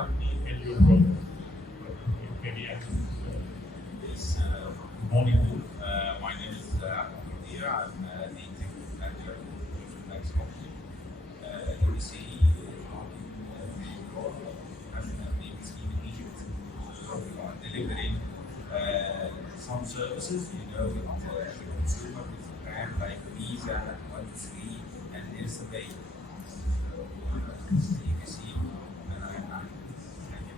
company and your role. Maybe Yes, good morning. My name is Mahaveer. I'm the executive manager of Next Company. ABC national ABC in Egypt. So we are delivering some services, with consumer with brand like Visa, 123, and Instapay. So this is ABC, and I'm thank you.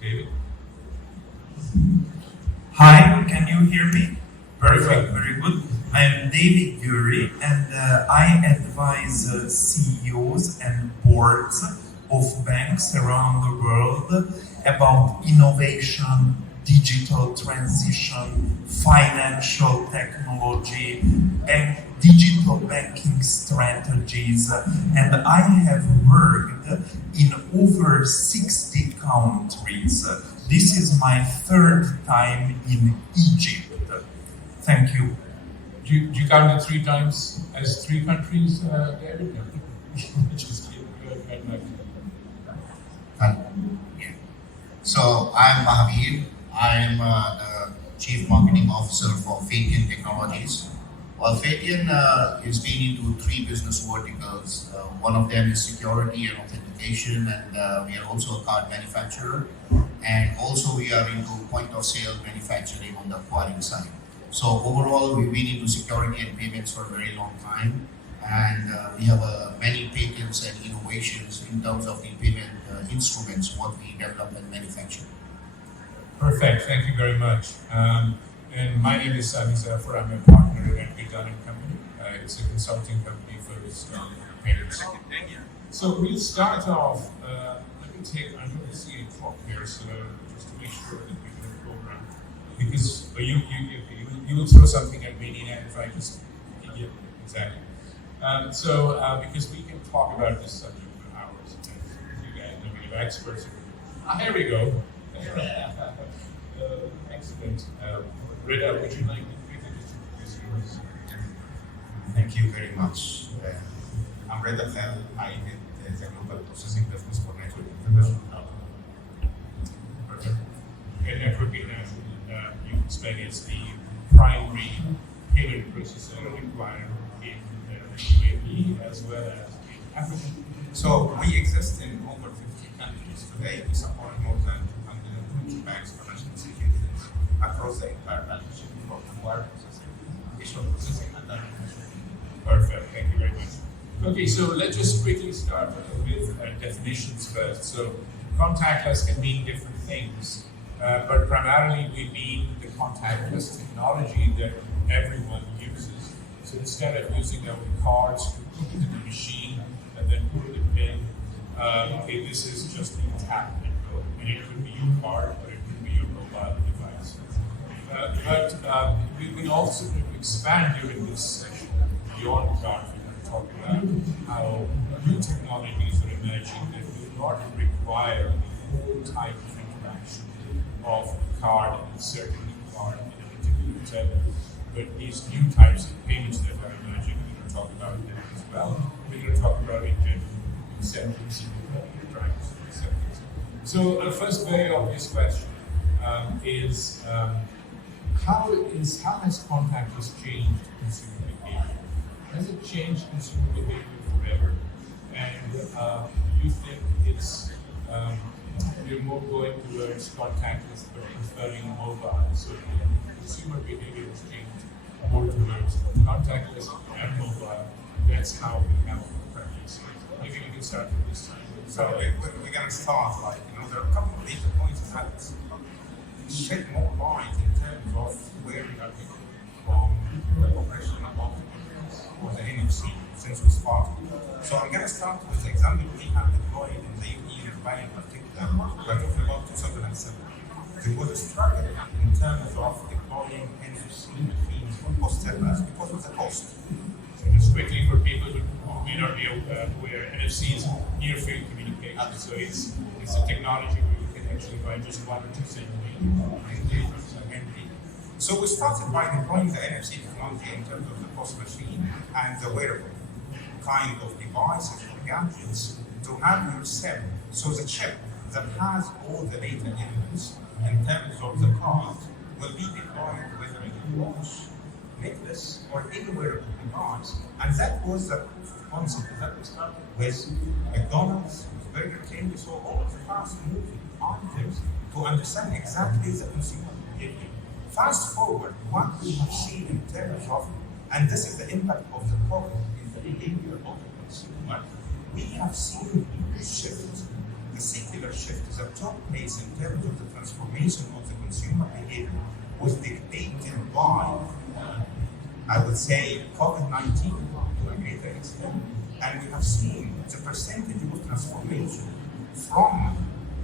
David. Hi, can you hear me? Perfect, very good. I am David Guri and I advise CEOs and boards of banks around the world about innovation, digital transition, financial technology, and digital banking strategies. And I have worked in over 60 countries. This is my third time in Egypt. Thank you. Do you count it 3 times as 3 countries, David? No. Just Hi. So I'm Mahaveer. I'm the Chief Marketing Officer for Fatian Technologies. Well, Fatian is being into 3 business verticals. One of them is security and authentication, and we are also a card manufacturer. And also we are into point of sale manufacturing on the acquiring side. So overall, we've been into security and payments for a very long time. And we have many patents and innovations in terms of the payment instruments, what we develop and manufacture. Perfect, thank you very much. And my name is Sami Zafar. I'm a partner at MP Dunn & Company. It's a consulting company focused on payments. So we'll start off, let me take, I'm going to see a clock here, so just to make sure that we can program. Because you will throw something at me, Nina, if I just, yeah, exactly. Because we can talk about this subject for hours. You guys know we have experts. Here we go. Excellent. Rita, would you like to briefly introduce yours? Thank you very much. I'm Reda Fel. I did the global processing business for Network International. Perfect. And Network International, you can explain it's the primary payment processor required in UAE as well as in Africa. So we exist in over 50 countries today. We support more than 220 banks, financial institutions across the entire value chain from wire processing, issue processing, and data processing. Perfect. Thank you very much. Okay, so let's just quickly start with definitions first. So contactless can mean different things, but primarily we mean the contactless technology that everyone uses. So instead of using our cards to put it in the machine and then put it in, okay, this is just a tap and go. And it could be your card, or it could be your mobile device. But we can also expand during this session beyond cards. Talk about how new technologies are emerging that do not require the whole type of interaction of a card and inserting the card in a particular tether. But these new types of payments that are emerging, we're going to talk about them as well. We're going to talk about in general acceptance and acceptance. So the first very obvious question is how has contactless changed consumer behavior? Has it changed consumer behavior forever? And do you think it's we're more going towards contactless but preferring mobile? So consumer behavior has changed more towards contactless and mobile. That's how we have preference. Maybe we can start with this time. So we're going to start there are a couple of data points that shed more light in terms of where we are going from the operation of or the NFC since we started. So I'm going to start with the example we have deployed in the UAE and Dubai in particular. We're talking about 2007. There was a struggle in terms of deploying NFC machines on post-terminals because of the cost. So just quickly for people who may not be aware, NFC is near-field communication. So it's a technology where you can actually buy just 1 or 2 centimeters. So we started by deploying the NFC technology in terms of the POS machine and the wearable kind of devices or gadgets to to have your SIM. So the chip that has all the data elements in terms of the card will be deployed whether in your watch, necklace, or anywhere on the device. And that was the concept that we started with McDonald's, with Burger King. So all of the fast-moving items to understand exactly the consumer behavior. Fast forward, what we have seen in terms of, and this is the impact of the COVID in the behavior of the consumer, we have seen a shift, the secular shift that took place in terms of the transformation of the consumer behavior was dictated by, I would say, COVID-19 to a greater extent. And we have seen the percentage of transformation from,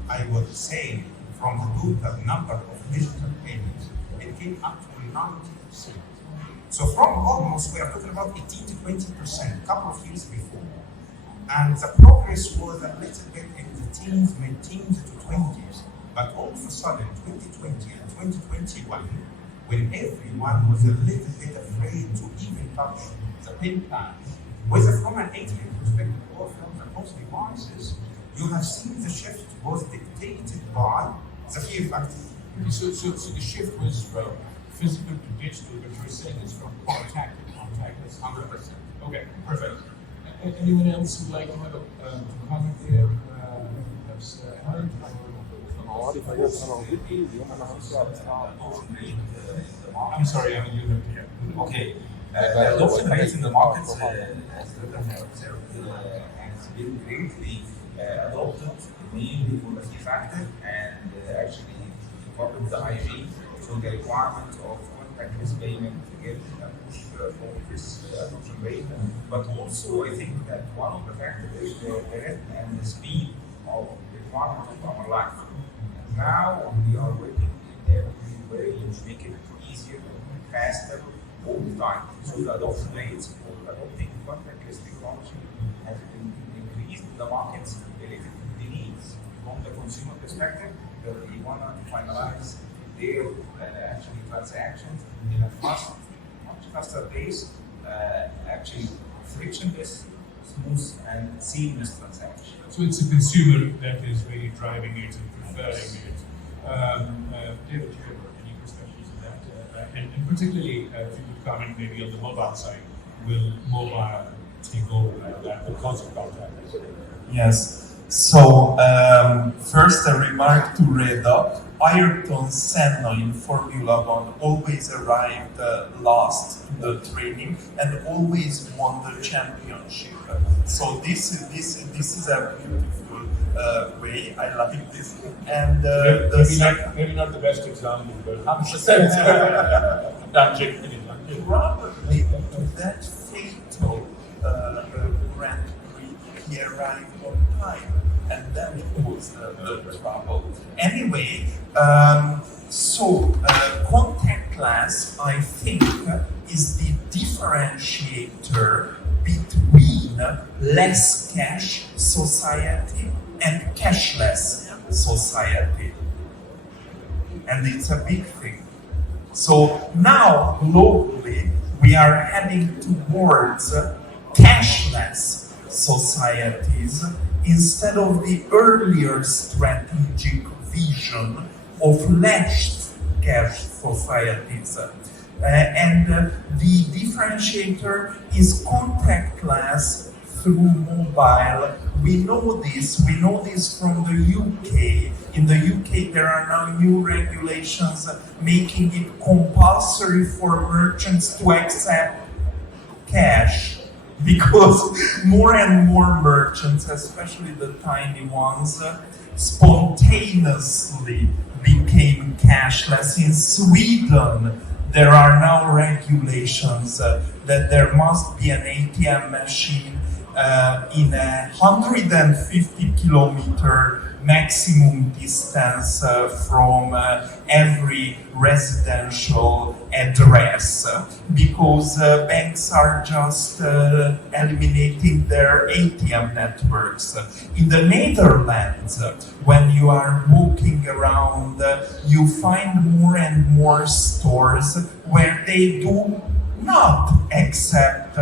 I would say, from the total number of digital payments, it came up to 90%. So from almost, we are talking about 18 to 20%, a couple of years before. And the progress was a little bit in the teens, mid-teens to 20s. But all of a sudden, 2020 and 2021, when everyone was a little bit afraid to even touch the PIN pad, whether from an ATM perspective or from the host devices, you have seen the shift was dictated by the fear factor. So the shift was from physical to digital, but you're saying it's from contact to contactless, 100%. Okay, perfect. Anyone else who'd like to have a comment there? Perhaps Howard? I'm sorry, I'm you here. Okay. The adoption rates in the markets has been greatly adopted mainly for the key factor and actually coupled the IG. So the requirement of contactless payment to get a push for this adoption rate. But also I think that one of the factors is the rhythm and the speed of requirement of our life. Now we are working in every way to make it easier, faster, all the time. So the adoption rates for adopting contactless technology has been increased in the markets related to the needs from the consumer perspective that they want to finalize their actually transactions in a much faster pace, actually frictionless, smooth, and seamless transaction. So it's a consumer that is really driving it and preferring it. David, do you have any perspectives on that? And particularly, if you could comment maybe on the mobile side, will mobile take over like that because of contactless? Yes. So first a remark to Reda. Ayrton Senna in Formula One always arrived last in the training and always won the championship. So this is a beautiful way. I like this. And maybe not the best example, but 100%. Not chicken. Probably to that fatal Grand Prix, he arrived on time, and that was the trouble. Anyway, contactless, I think, is the differentiator between less cash society and cashless society. And it's a big thing. So now, globally, we are heading towards cashless societies instead of the earlier strategic vision of less cash societies. And the differentiator is contactless through mobile. We know this from the UK. In the UK, there are now new regulations making it compulsory for merchants to accept cash, because more and more merchants, especially the tiny ones, spontaneously became cashless. In Sweden, there are now regulations that there must be an ATM machine in a 150 kilometer maximum distance from every residential address, because banks are just eliminating their ATM networks. In the Netherlands, when you are walking around, you find more and more stores where they do not accept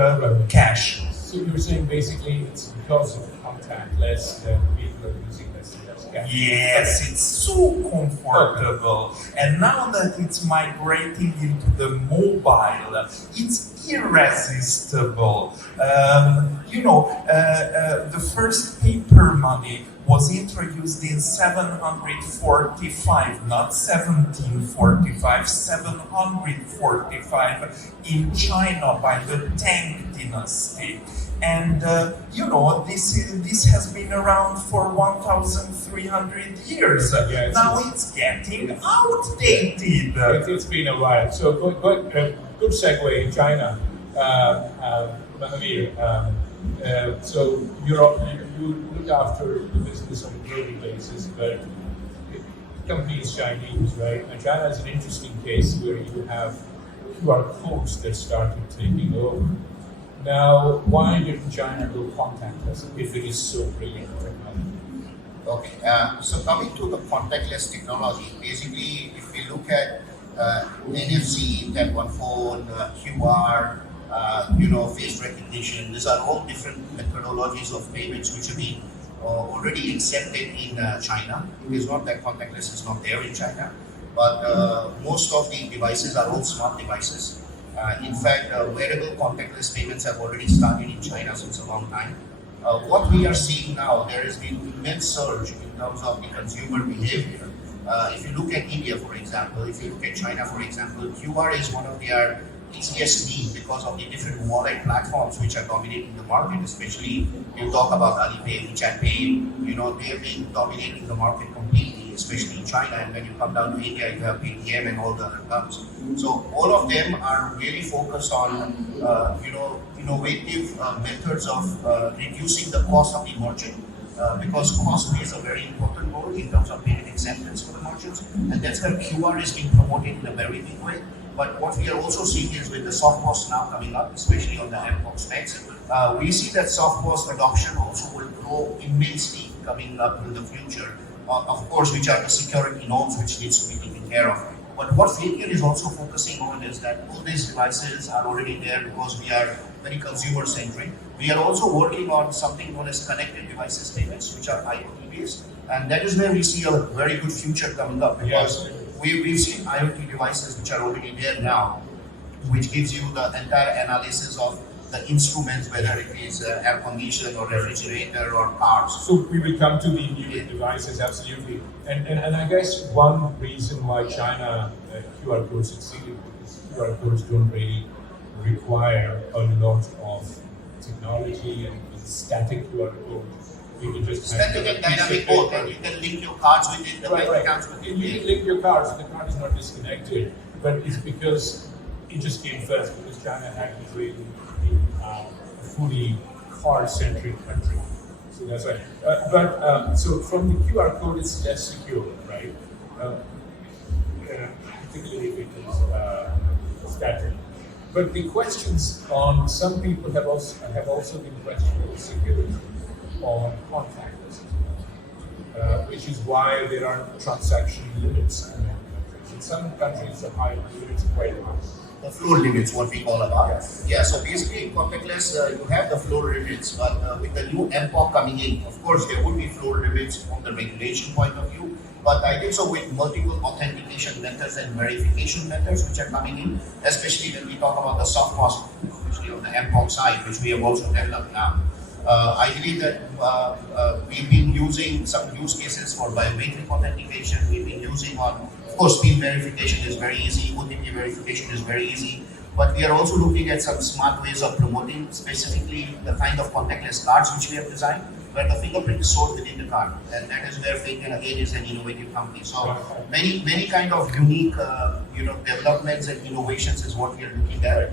cash. So you're saying basically it's because of contactless that people are using less and less cash. Yes, it's so comfortable. And now that it's migrating into the mobile, it's irresistible. The first paper money was introduced in 745, not 1745, 745 in China by the Tang dynasty. And this has been around for 1,300 years. Yeah, now it's getting outdated. It's been a while. So good segue in China, Mahaveer. So you look after the business on a global basis, but the company is Chinese, right? And China is an interesting case where you have QR codes that started taking over. Now, why didn't China go contactless if it is so brilliant technology? Okay, so coming to the contactless technology, basically, if we look at NFC, tap on phone, QR, face recognition, these are all different methodologies of payments which have been already accepted in China. It is not that contactless is not there in China, but most of the devices are all smart devices. In fact, wearable contactless payments have already started in China since a long time. What we are seeing now, there has been immense surge in terms of the consumer behavior. If you look at India, for example, if you look at China, for example, QR is one of their easiest needs because of the different wallet platforms which are dominating the market, especially you talk about Alipay, WeChat Pay, they have been dominating the market completely, especially in China. And when you come down to India, you have Paytm and all the other hubs. So all of them are really focused on, innovative methods of reducing the cost of the merchant. Because cost plays a very important role in terms of payment acceptance for the merchants, and that's where QR is being promoted in a very big way. But what we are also seeing is with the soft POS now coming up, especially on the mPOS specs, we see that soft POS adoption also will grow immensely coming up in the future. Of course, which are the security norms which needs to be taken care of. But what Fabian is also focusing on is that all these devices are already there because we are very consumer centric. We are also working on something known as connected devices payments, which are IoT based, and that is where we see a very good future coming up because we've seen IoT devices which are already there now, which gives you the entire analysis of the instruments, whether it is air conditioner or refrigerator or cars. So we will come to the new devices, absolutely. And I guess one reason why China QR codes succeeded is QR codes don't really require a lot of technology and static QR code. You can just static and dynamic both, and you can link your cards with it, the bank accounts with it. You can link your cards, so the card is not disconnected, but it's because it just came first, because China had been really a fully card-centric country. So that's right. So from the QR code, it's less secure, right? Particularly if it is static. But the questions on some people have also been questioning the security on contactless, which is why there are transaction limits in many countries. In some countries, the high limits are quite high. The floor limits, what we call about. Yeah, so basically in contactless, you have the floor limits, but with the new mPOS coming in, of course, there would be floor limits from the regulation point of view. But I think so with multiple authentication methods and verification methods which are coming in, especially when we talk about the soft POS, especially on the mPOS side, which we have also developed now. I believe that we've been using some use cases for biometric authentication. We've been using of course, PIN verification is very easy, OTP verification is very easy, but we are also looking at some smart ways of promoting specifically the kind of contactless cards which we have designed, where the fingerprint is stored within the card, and that is where Fabian again is an innovative company. So many kind of unique developments and innovations is what we are looking at.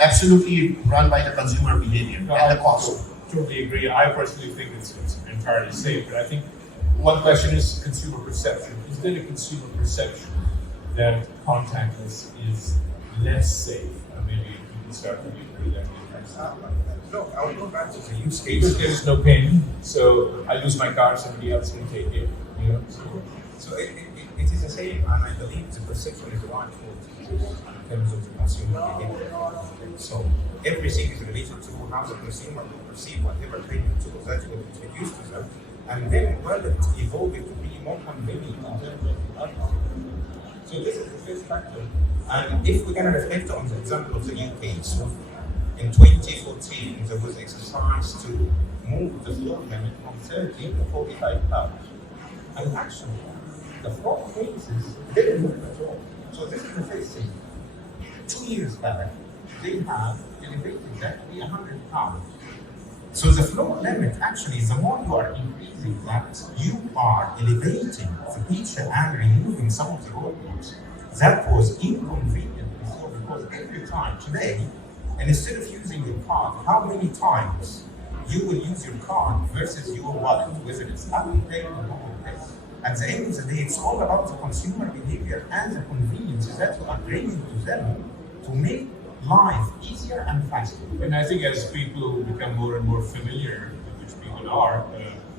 Absolutely run by the consumer behavior and the cost. Totally agree. I personally think it's entirely safe, but I think one question is consumer perception. Is there a consumer perception that contactless is less safe? Maybe you can start to agree that. No, I will go back to the use Because case. there is no pin, so I lose my card, somebody else can take it. So So it is the same, and I believe the perception is the right word in terms of the consumer behavior. So everything is related to how the consumer will perceive whatever payment tools that you will introduce to them, and then will it evolve it to be more convenient in terms of others. So this is the first factor. And if we're going to reflect on the example of the UK, so in 2014 there was exercise to move the floor limit from 30 to 45 pounds. And actually, the fraud cases didn't move at all. So this is the first thing. 2 years back, they have elevated that to be 100 pounds. So the floor limit actually, the more you are increasing that, you are elevating the feature and removing some of the roadblocks. That was inconvenient before, because every time today, and instead of using your card, how many times you will use your card versus your wallet, whether it's Apple Pay or Google Pay. At the end of the day, it's all about the consumer behavior and the conveniences that you are bringing to them to make life easier and faster. And I think as people become more and more familiar, which people are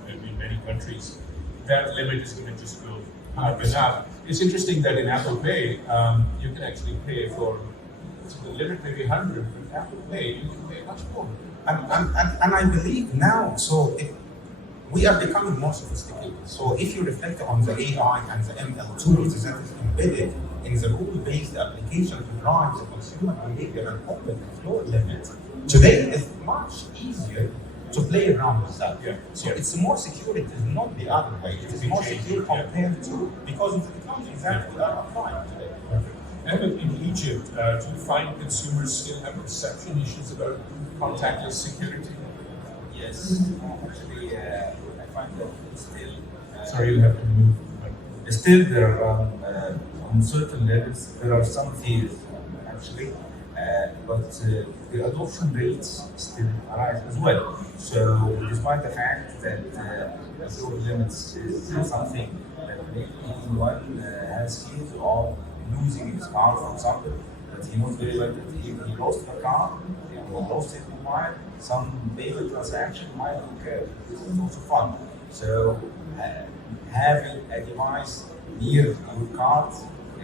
in many countries, that limit is going to just go up and up. It's interesting that in Apple Pay, you can actually pay for the limit maybe 100, but Apple Pay, you can pay much more. And I believe now, we are becoming more sophisticated. So if you reflect on the AI and the ML tools that is embedded in the rule-based application to drive the consumer behavior and open the floor limit, today it's much easier to play around with that. Yeah. So it's more secure, it is not the other way. It is more secure compared to, because of the technologies that we are applying today. And in Egypt, do you find consumers still have perception issues about contactless security? Yes, actually, I find that still. Sorry, you have to move. Still, there are on certain levels there are some fears actually, but the adoption rates still arise as well. So, despite the fact that the floor limits is something that maybe one has fears of losing his car, for example, but he knows very well that if he lost the car, if he lost his mobile, some payment transaction might occur. This is also fun. So having a device near your card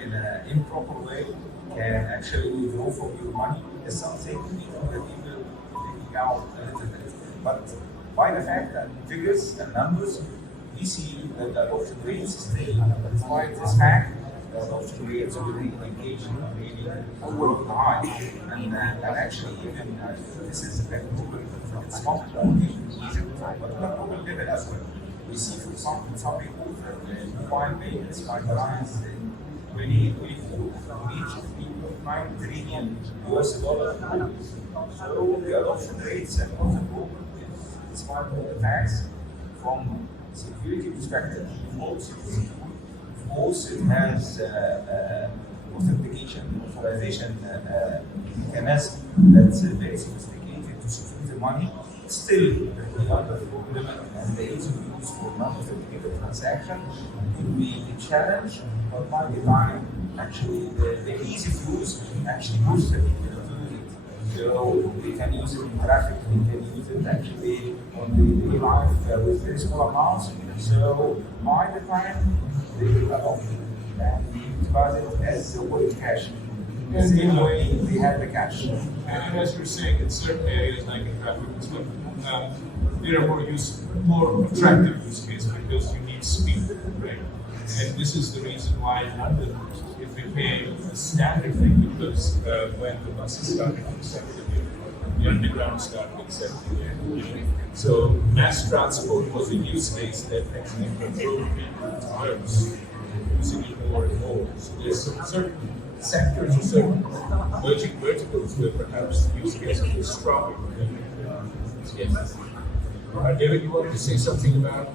in an improper way can actually withdraw from your money is something that people taking out a little bit. But by the fact that figures and numbers, we see that the adoption rates stay. Despite this fact, the adoption rates within education are really world high. And actually, even this is a global, it's not application in Egypt, but global level as well. We see, for example, some people mobile payments by the lines in 2024 reached $3.9 trillion US dollars. So the adoption rates and also global is despite all the facts from security perspective, also it has authentication, authorization mechanism that's very sophisticated to secure the money. Still, the other limit and the ease of use for non-authenticated transaction will be a challenge, but by the time, actually, the ease of use actually pushes the people to use it. So we can use it in traffic, we can use it actually on the daily life with very small amounts. So by the time they adopt it and utilize it as a way of cash. The same way they have the cash. And as you're saying, in certain areas like in traffic and stuff, there are more attractive use cases because you need speed, right? And this is the reason why in London it became a standard thing, because when the buses started accepting it, the underground started accepting it. So mass transport was a use case that actually controlled people's lives, using it more and more. So there's certain sectors or certain emerging verticals where perhaps the use case is stronger. Yes. David, you wanted to say something about?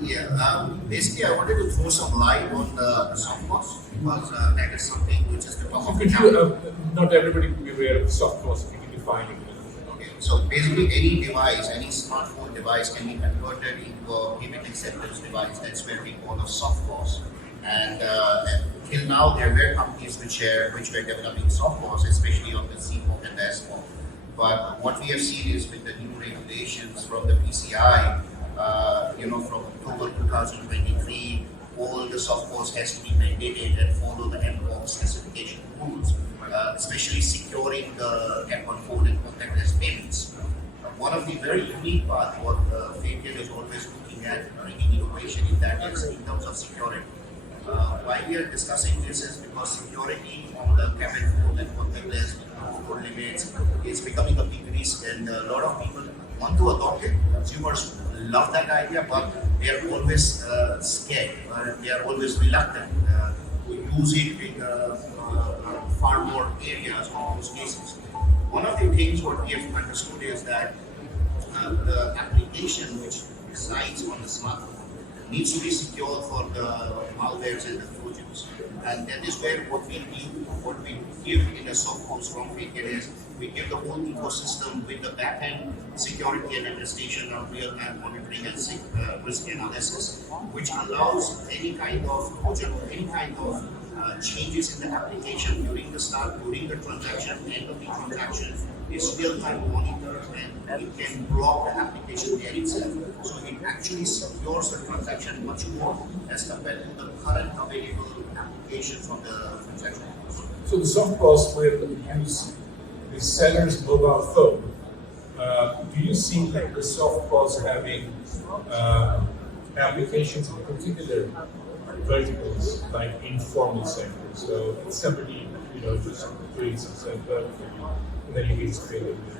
Yeah, basically I wanted to throw some light on the soft costs, because that is something which is the top of the Could you, not everybody could be aware of soft costs, if you can define it. Okay, so basically any device, any smartphone device can be converted into a payment acceptance device. That's where we call a soft cost. And till now there were companies which were developing soft costs, especially on the CPOC and the SPOC. But what we have seen is with the new regulations from the PCI, From October 2023, all the softwares has to be mandated and follow the MPOC specification rules, especially securing the tap on phone and contactless payments. One of the very unique part what Fabian is always looking at bringing innovation in that is in terms of security. Why we are discussing this is because security on the tap and phone and contactless phone limits is becoming a big risk, and a lot of people want to adopt it. Consumers love that idea, but they are always scared. They are always reluctant to use it in far more areas or use cases. One of the things what we have understood is that the application which resides on the smartphone needs to be secured for the malwares and the trojans. And that is where what we give in a soft course from Fabian is we give the whole ecosystem with the backend security and attestation of real-time monitoring and risk analysis, which allows any kind of trojan or any kind of changes in the application during the start, during the transaction, end of the transaction is real-time monitored, and it can block the application there itself. So it actually secures the transaction much more as compared to the current available applications on the transaction. So the soft calls will use the seller's mobile phone. Do you see that the soft calls having applications in particular verticals like informal sector? So somebody, just doing some self-work for you, and then you get created with.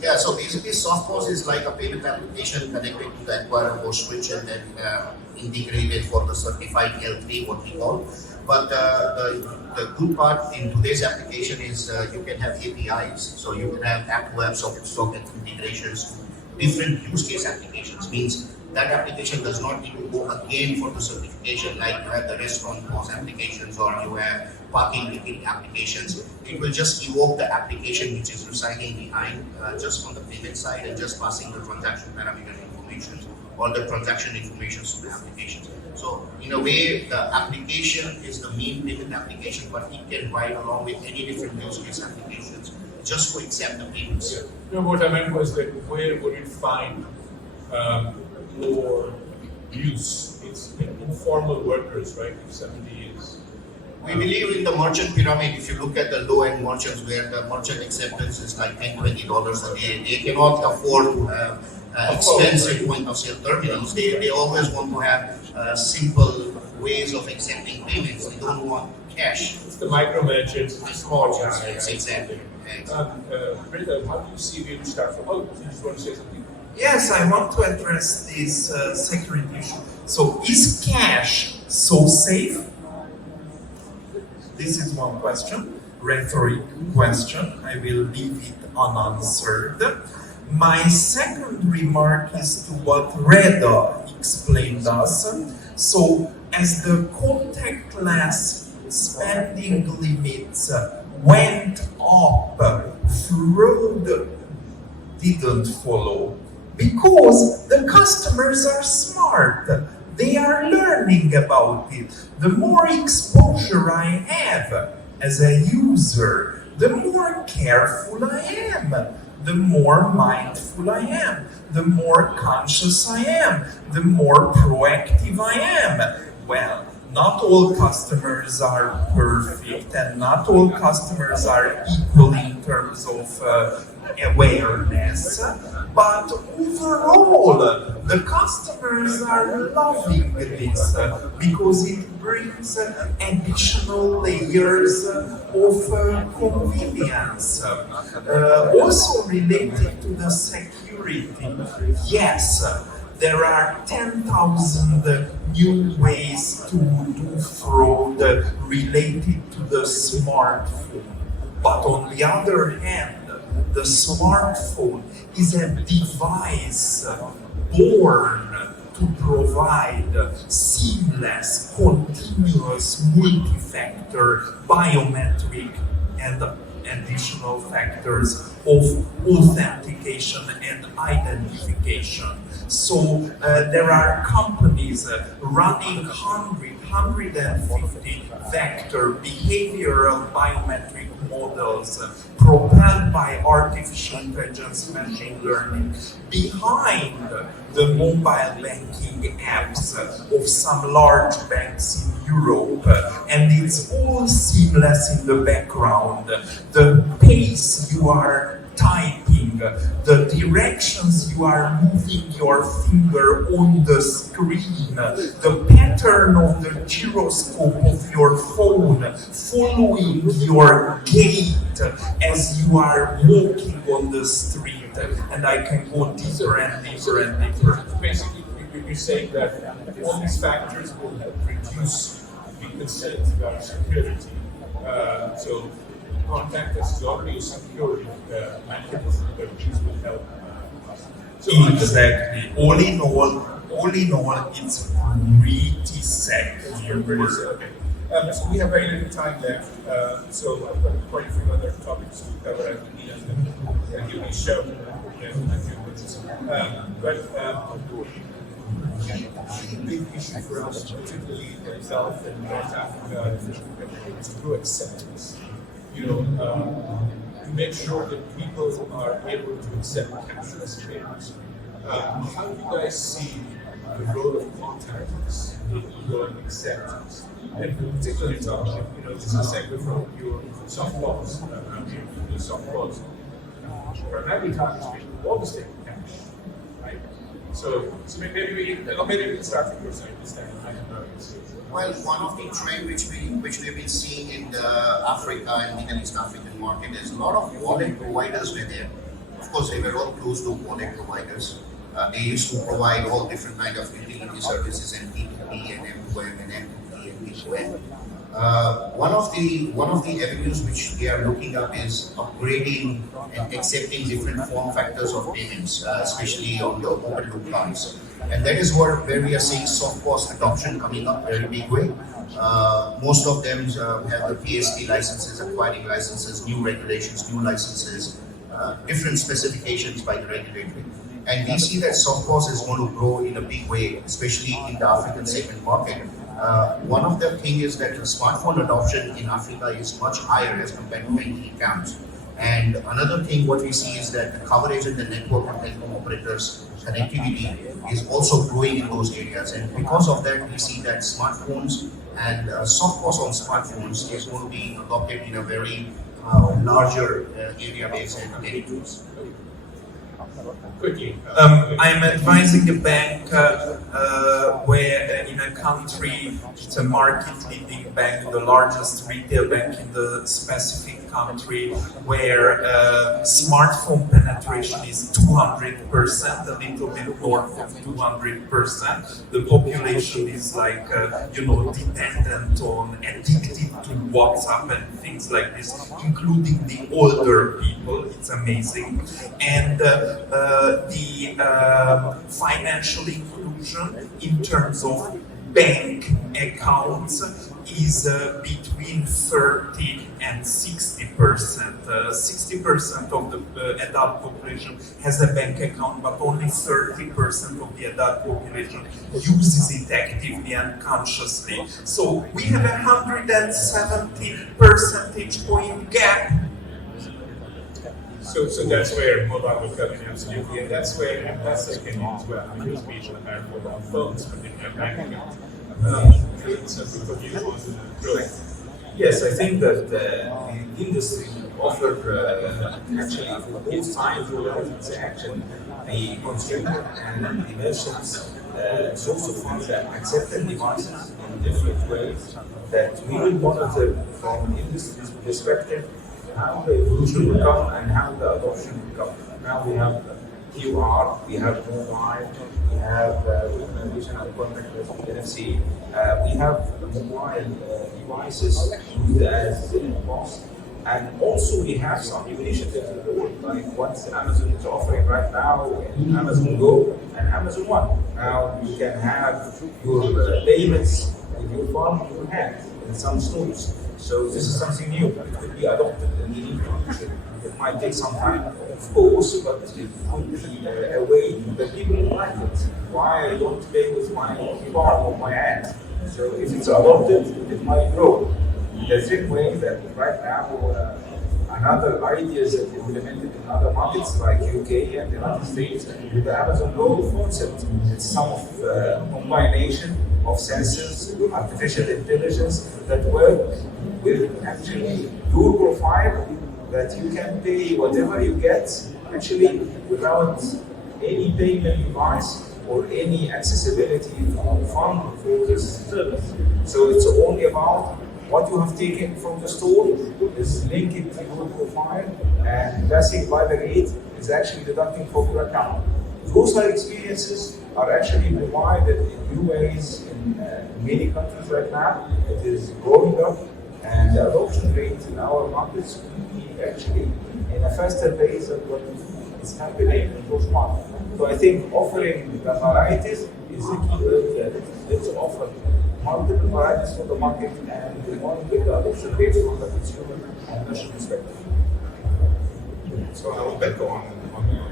Yeah, so basically SoftPOS is like a payment application connected to the acquirer or switch and then integrated for the certified L3, what we call. But the good part in today's application is you can have APIs. So you can have app-to-app socket integrations to different use case applications. Means that application does not need to go again for the certification like you have the restaurant POS applications or you have parking ticket applications. It will just evoke the application which is residing behind just on the payment side and just passing the transaction parameter information or the transaction information to the application. So in a way, the application is the main payment application, but it can ride along with any different use case applications just to accept the payments. Yeah. No, what I meant was that where would it find more use? It's informal workers, right? If somebody is. We believe in the merchant pyramid. If you look at the low-end merchants where the merchant acceptance is like $10, $20 a day, they cannot afford to have expensive point-of-sale terminals. They always want to have simple ways of accepting payments. They don't want cash. It's the micro merchants, the small guys. Yes, exactly. Brita, how do you see we start from? Oh, you just want to say something? Yes, I want to address this security issue. So, is cash so safe? This is one question, rhetoric question. I will leave it unanswered. My second remark is to what Reda explained us. So, as the contactless spending limits went up, fraud didn't follow. Because the customers are smart. They are learning about it. The more exposure I have as a user, the more careful I am, the more mindful I am, the more conscious I am, the more proactive I am. Well, not all customers are perfect and not all customers are equal in terms of awareness, but overall the customers are loving this because it brings additional layers of convenience. Also related to the security, yes, there are 10,000 new ways to do fraud related to the smartphone. But on the other hand, the smartphone is a device born to provide seamless, continuous, multi-factor, biometric, and additional factors of authentication and identification. So there are companies running 150 vector behavioral biometric models propelled by artificial intelligence, machine learning, behind the mobile banking apps of some large banks in Europe, and it's all seamless in the background. The pace you are typing, the directions you are moving your finger on the screen, the pattern of the gyroscope of your phone following your gait as you are walking on the street. And I can go deeper and deeper and deeper. Basically, you're saying that all these factors will help reduce the concerns about security. So contactless is already a security mechanism, but these will help. Exactly. All in all, it's pretty safe. Okay. So we have very little time left, so I've got quite a few other topics to cover. I will need to give me a shout in a few minutes. The big issue for us, particularly for myself and North Africa, is to grow acceptance. To make sure that people are able to accept cashless payments. How do you guys see the role of contactless in growing acceptance? And particularly talking, this is a segue from your soft laws, your soft laws. Primarily targets people who always take cash, right? So maybe we can start from your side this time. Well, one of the trend which we've been seeing in the Africa and Middle East African market is a lot of wallet providers were there. Of course, they were all closed loop wallet providers. They used to provide all different kind of utility services and P2P and M2M and M2P and P2M. One of the avenues which they are looking at is upgrading and accepting different form factors of payments, especially on the open loop cards. And that is where we are seeing soft POS adoption coming up very big way. Most of them have the PST licenses, acquiring licenses, new regulations, new licenses, different specifications by the regulator. And we see that soft POS is going to grow in a big way, especially in the African segment market. One of the things is that the smartphone adoption in Africa is much higher as compared to banking accounts. And another thing what we see is that the coverage in the network and telecom operators connectivity is also growing in those areas. And because of that, we see that smartphones and soft POS on smartphones is going to be adopted in a very larger area base and territories. Quickly. I'm advising a bank where in a country, it's a market-leading bank, the largest retail bank in the specific country, where smartphone penetration is 200%, a little bit north of 200%. The population is like, dependent on, addicted to WhatsApp and things like this, including the older people. It's amazing. And the financial inclusion in terms of bank accounts is between 30 and 60%. 60% of the adult population has a bank account, but only 30% of the adult population uses it actively and consciously. So we have 170 percentage point gap. So that's where mobile will come in, absolutely, and that's where that's like an as well, because people have mobile phones, but they have bank accounts. Yes, I think that the industry offered actually both sides of action, the consumer and the merchants, source of funds that accepted devices in different ways that we will monitor from the industry's perspective how the evolution will come and how the adoption will come. Now we have QR, we have mobile, we have additional contactless NFC, we have mobile devices used as POS, and also we have some new initiatives in the world, like what Amazon is offering right now in Amazon Go and Amazon One. Now you can have your payments with your phone in your hand in some stores. So this is something new. It could be adopted in the near future. It might take some time, of course, but it could be a way that people like it. Why I don't pay with my phone or my hand? So if it's adopted, it might grow. The same way that right now another ideas that implemented in other markets like UK and the United States with the Amazon Go concept. It's some of combination of sensors, artificial intelligence that work with actually your profile that you can pay whatever you get actually without any payment device or any accessibility to fund for this service. So it's only about what you have taken from the store is linked to your profile, and passing by the gate is actually deducting from your account. Those experiences are actually provided in new ways in many countries right now. It is growing up, and the adoption rate in our markets will be actually in a faster pace than what is happening in those markets. So I think offering the varieties is a key word. Let's offer multiple varieties for the market and we want to get the adoption rate from the consumer and national perspective. So I will bet on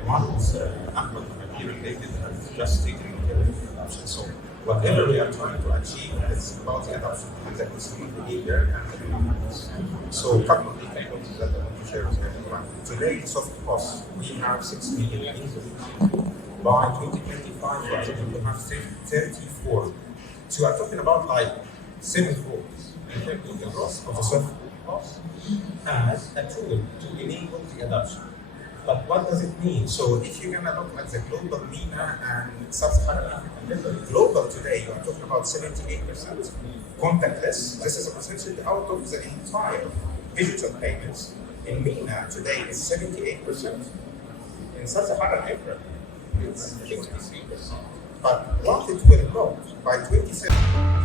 models Ahmed, Mahaveer, and David have just taken care of the adoption. So whatever we are trying to achieve is about the adoption and the consumer behavior and the economics. So a couple of examples that I want to share with everyone. Today, soft costs, we have 6 million people. By 2025, we are going to have 34. So we are talking about like 7 folds in terms of the growth of the soft cost as a tool to enable the adoption. But what does it mean? So if you're gonna look at the global MENA and sub-Saharan African level, global today, you're talking about 78% contactless. This is a percentage out of the entire digital payments. In MENA today is 78%. In sub-Saharan Africa, it's 53%. But what it will go by 2027.